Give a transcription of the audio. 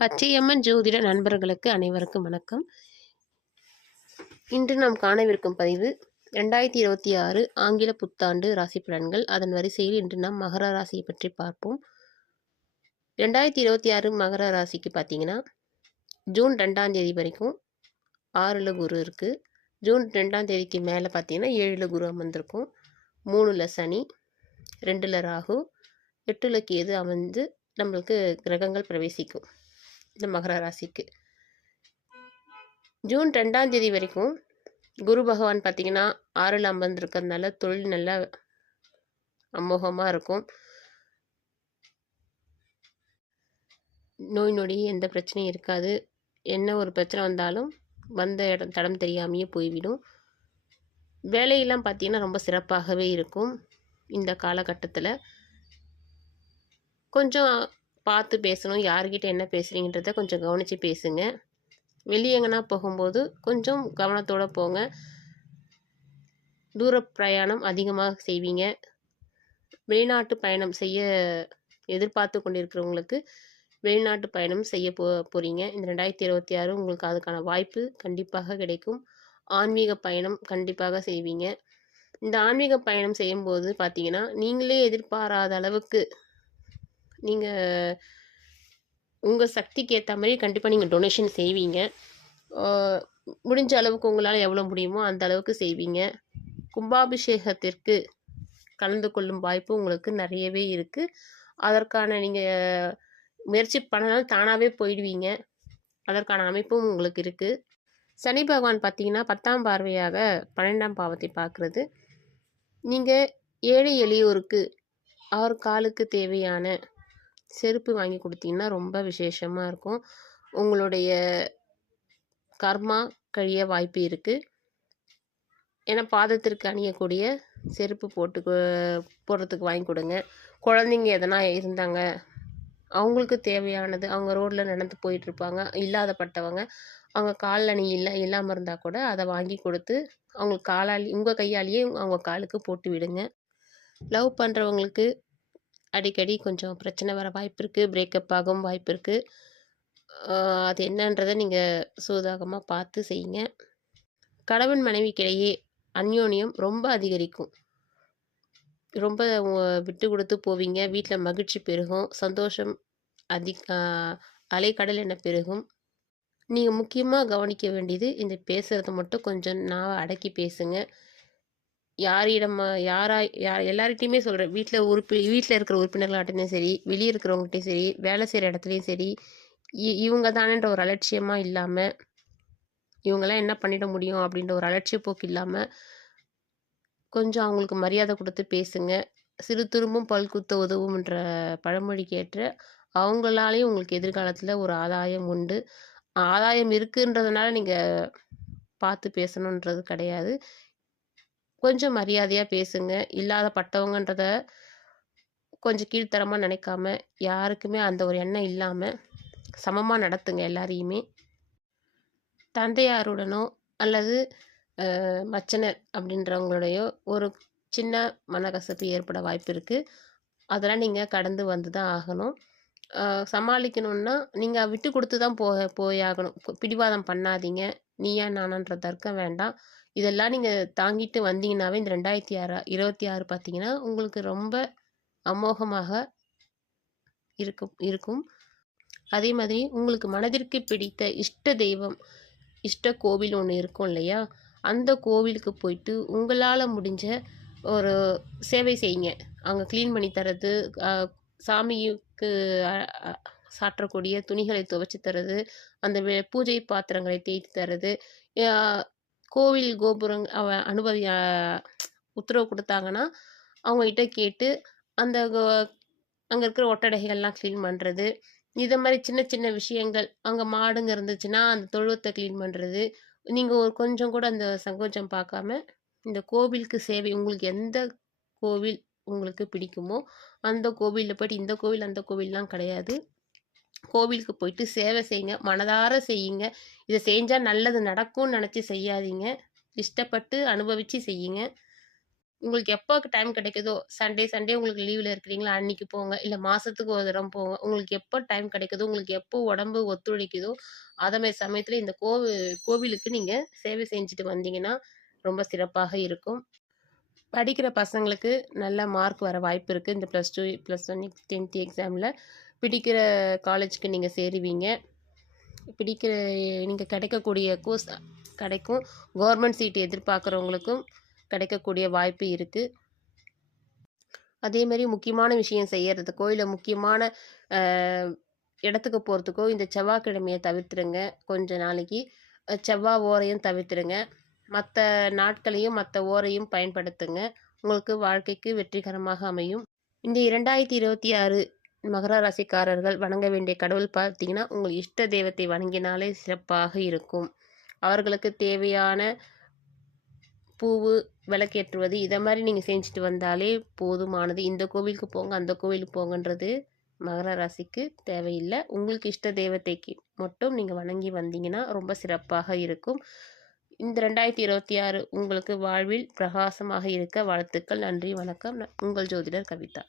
பச்சையம்மன் ஜோதிட நண்பர்களுக்கு அனைவருக்கும் வணக்கம். இன்று நாம் காணவிருக்கும் பதிவு ரெண்டாயிரத்தி இருபத்தி ஆறு ஆங்கில புத்தாண்டு ராசி பலன்கள். அதன் வரிசையில் இன்று நாம் மகர ராசியை பற்றி பார்ப்போம். ரெண்டாயிரத்தி இருபத்தி ஆறு மகர ராசிக்கு பார்த்தீங்கன்னா ஜூன் ரெண்டாம் தேதி வரைக்கும் ஆறில் குரு இருக்குது ஜூன் ரெண்டாம் தேதிக்கு மேலே பார்த்தீங்கன்னா ஏழில் குரு அமர்ந்திருக்கும். மூணில் சனி ரெண்டில் ராகு எட்டில் கேது அமர்ந்து நம்மளுக்கு கிரகங்கள் பிரவேசிக்கும். இந்த மகர ராசிக்கு. ஜூன் ரெண்டாம் தேதி வரைக்கும் குரு பகவான் பார்த்தீங்கன்னா ஆறில் அமர்ந்திருக்கிறதுனால தொழில் நல்லா அமோகமாக இருக்கும். நோய் நொடி எந்த பிரச்சனையும் இருக்காது. என்ன ஒரு பிரச்சனை வந்தாலும் வந்த இடம் தடம் தெரியாமையே போய்விடும். வேலையெல்லாம் பார்த்தீங்கன்னா ரொம்ப சிறப்பாகவே இருக்கும். இந்த காலகட்டத்தில் கொஞ்சம் பார்த்து பேசணும். யார்கிட்ட என்ன பேசுகிறீங்கன்றத கொஞ்சம் கவனித்து பேசுங்க. வெளியே போகும்போது கொஞ்சம் கவனத்தோடு போங்க. தூர பிரயாணம் அதிகமாக செய்வீங்க. வெளிநாட்டு பயணம் செய்ய எதிர்பார்த்து கொண்டிருக்கிறவங்களுக்கு வெளிநாட்டு பயணம் செய்ய போ போகிறீங்க இந்த ரெண்டாயிரத்தி இருபத்தி ஆறு உங்களுக்கு அதுக்கான வாய்ப்பு கண்டிப்பாக கிடைக்கும். ஆன்மீக பயணம் கண்டிப்பாக செய்வீங்க. இந்த ஆன்மீக பயணம் செய்யும்போது பார்த்தீங்கன்னா நீங்களே எதிர்பாராத அளவுக்கு நீங்கள் உங்கள் சக்திக்கு ஏற்ற மாதிரி கண்டிப்பாக நீங்கள் டொனேஷன் செய்வீங்க. முடிஞ்ச அளவுக்கு உங்களால் எவ்வளோ முடியுமோ அந்த அளவுக்கு செய்வீங்க. கும்பாபிஷேகத்திற்கு கலந்து கொள்ளும் வாய்ப்பு உங்களுக்கு நிறையவே இருக்குது அதற்கான நீங்கள் முயற்சி பண்ணாலும் தானாகவே போயிடுவீங்க. அதற்கான அமைப்பும் உங்களுக்கு இருக்குது சனி பகவான் பார்த்தீங்கன்னா பத்தாம் பார்வையாக பன்னெண்டாம் பாவத்தை பார்க்குறது நீங்கள் ஏழை எளியோருக்கு அவர் காலுக்கு தேவையான செருப்பு வாங்கி கொடுத்தீங்கன்னா ரொம்ப விசேஷமாக இருக்கும். உங்களுடைய கர்மா கழிய வாய்ப்பு இருக்குது ஏன்னா பாதத்திற்கு அணியக்கூடிய செருப்பு போட்டு போடுறதுக்கு வாங்கி கொடுங்க. குழந்தைங்க எதனா இருந்தாங்க அவங்களுக்கு தேவையானது அவங்க ரோட்டில் நடந்து போயிட்டுருப்பாங்க இல்லாதப்பட்டவங்க அவங்க கால் அணி இல்லை இல்லாமல் இருந்தால் கூட அதை வாங்கி கொடுத்து அவங்களுக்கு காலாளி உங்கள் கையாலேயே அவங்க காலுக்கு போட்டு விடுங்க. லவ் பண்ணுறவங்களுக்கு அடிக்கடி கொஞ்சம் பிரச்சனை வர வாய்ப்பு இருக்குது பிரேக்கப் ஆகவும் வாய்ப்பு இருக்குது அது என்னன்றதை நீங்கள் சூதாகமாக பார்த்து செய்யுங்க. கணவன் மனைவிக்கிடையே அந்யோன்யம் ரொம்ப அதிகரிக்கும். ரொம்ப விட்டு கொடுத்து போவீங்க. வீட்டில் மகிழ்ச்சி பெருகும். சந்தோஷம் அதிக அலைக்கடல் என பெருகும். நீங்கள் முக்கியமாக கவனிக்க வேண்டியது இந்த பேசுகிறத மட்டும் கொஞ்சம் நான் அடக்கி பேசுங்க. யாரிடம் யாரா யார் எல்லார்கிட்டையுமே சொல்கிறேன் வீட்டில் உறுப்பி வீட்டில் இருக்கிற உறுப்பினர்களாட்டையும் சரி வெளியே இருக்கிறவங்ககிட்டையும் சரி வேலை செய்கிற இடத்துலையும் சரி இவங்க தானேன்ற ஒரு அலட்சியமாக இல்லாமல் இவங்கெல்லாம் என்ன பண்ணிட முடியும் அப்படின்ற ஒரு அலட்சிய போக்கு இல்லாமல் கொஞ்சம் அவங்களுக்கு மரியாதை கொடுத்து பேசுங்க. சிறு துரும்பும் பல் குத்த உதவும்ன்ற பழமொழிக்கு ஏற்ற அவங்களாலேயும் உங்களுக்கு எதிர்காலத்தில் ஒரு ஆதாயம் உண்டு. ஆதாயம் இருக்குன்றதுனால நீங்கள் பார்த்து பேசணுன்றது கிடையாது. கொஞ்சம் மரியாதையாக பேசுங்க. இல்லாத பட்டவங்கன்றத கொஞ்சம் கீழ்த்தரமாக நினைக்காம யாருக்குமே அந்த ஒரு எண்ணம் இல்லாமல் சமமாக நடத்துங்க எல்லாரையுமே. தந்தையாருடனோ அல்லது மச்சனர் அப்படின்றவங்களுடையோ ஒரு சின்ன மனக்கசப்பு ஏற்பட வாய்ப்பு இருக்குது அதெல்லாம் நீங்கள் கடந்து வந்து தான் ஆகணும். சமாளிக்கணுன்னா நீங்கள் விட்டு கொடுத்து தான் போக போயாகணும். பிடிவாதம் பண்ணாதீங்க. நீயா நானான்ற தர்க்கம் வேண்டாம். இதெல்லாம் நீங்கள் தாங்கிட்டு வந்தீங்கன்னாவே இந்த ரெண்டாயிரத்தி ஆறு இருபத்தி ஆறு பார்த்தீங்கன்னா உங்களுக்கு ரொம்ப அமோகமாக இருக்கும் இருக்கும். அதே மாதிரி உங்களுக்கு மனதிற்கு பிடித்த இஷ்ட தெய்வம் இஷ்ட கோவில் ஒன்று இருக்கும் இல்லையா? அந்த கோவிலுக்கு போயிட்டு உங்களால் முடிஞ்ச ஒரு சேவை செய்யுங்க. அங்கே க்ளீன் பண்ணி தரது சாமிக்கு சாற்றக்கூடிய துணிகளை துவைச்சி தரது அந்த பூஜை பாத்திரங்களை தேய்த்து தரது கோவில் கோபுரம் அவ அனுபவி உத்தரவு கொடுத்தாங்கன்னா அவங்ககிட்ட கேட்டு அந்த அங்கே இருக்கிற ஒட்டடைகள்லாம் க்ளீன் பண்ணுறது இதை மாதிரி சின்ன சின்ன விஷயங்கள் அங்கே மாடுங்க இருந்துச்சுன்னா அந்த தொழுவத்தை க்ளீன் பண்ணுறது நீங்கள் ஒரு கொஞ்சம் கூட அந்த சங்கோச்சம் பார்க்காம இந்த கோவிலுக்கு சேவை உங்களுக்கு எந்த கோவில் உங்களுக்கு பிடிக்குமோ அந்த கோவிலில் போய்ட்டு இந்த கோவில் அந்த கோவில்லாம் கிடையாது. கோவிலுக்கு போயிட்டு சேவை செய்யுங்க மனதார செய்யுங்க. இதை செஞ்சால் நல்லது நடக்கும்னு நினச்சி செய்யாதீங்க. இஷ்டப்பட்டு அனுபவித்து செய்யுங்க. உங்களுக்கு எப்போ டைம் கிடைக்குதோ சண்டே சண்டே உங்களுக்கு லீவில் இருக்கிறீங்களா அன்னைக்கு போங்க. இல்லை மாதத்துக்கு ஒரு தடவை போங்க. உங்களுக்கு எப்போ டைம் கிடைக்குதோ உங்களுக்கு எப்போ உடம்பு ஒத்துழைக்குதோ அதே சமயத்தில் இந்த கோவி கோவிலுக்கு நீங்கள் சேவை செஞ்சுட்டு வந்தீங்கன்னா ரொம்ப சிறப்பாக இருக்கும். படிக்கிற பசங்களுக்கு நல்ல மார்க் வர வாய்ப்பு இருக்குது இந்த plus two plus one tenth எக்ஸாமில் பிடிக்கிற காலேஜ்க்கு நீங்கள் சேருவீங்க. பிடிக்கிற நீங்கள் கிடைக்கக்கூடிய கோர்ஸ் கிடைக்கும். கவர்மெண்ட் சீட் எதிர்பார்க்குறவங்களுக்கும் கிடைக்கக்கூடிய வாய்ப்பு இருக்குது அதேமாதிரி முக்கியமான விஷயம் செய்யறதுக்கோ இல்லை முக்கியமான இடத்துக்கு போகிறதுக்கோ இந்த செவ்வாய்க்கிழமையை தவிர்த்துருங்க கொஞ்ச நாளைக்கு. செவ்வாய் ஓரையும் தவிர்த்துருங்க. மற்ற நாட்களையும் மற்ற ஓரையும் பயன்படுத்துங்க. உங்களுக்கு வாழ்க்கைக்கு வெற்றிகரமாக அமையும். இந்த இரண்டாயிரத்தி இருபத்தி ஆறு மகர ராசிக்காரர்கள் வணங்க வேண்டிய கடவுள் பார்த்தீங்கன்னா உங்கள் இஷ்ட தெய்வத்தை வணங்கினாலே சிறப்பாக இருக்கும். அவர்களுக்கு தேவையான பூவு விளக்கேற்றுவது இதை மாதிரி நீங்கள் செஞ்சுட்டு வந்தாலே போதுமானது. இந்த கோவிலுக்கு போங்க அந்த கோவிலுக்கு போங்கன்றது மகர ராசிக்கு தேவையில்லை. உங்களுக்கு இஷ்ட தெய்வத்தைக்கு மட்டும் நீங்கள் வணங்கி வந்தீங்கன்னா ரொம்ப சிறப்பாக இருக்கும். இந்த ரெண்டாயிரத்தி இருபத்தி ஆறு உங்களுக்கு வாழ்வில் பிரகாசமாக இருக்க வாழ்த்துக்கள். நன்றி வணக்கம். உங்கள் ஜோதிடர் கவிதா.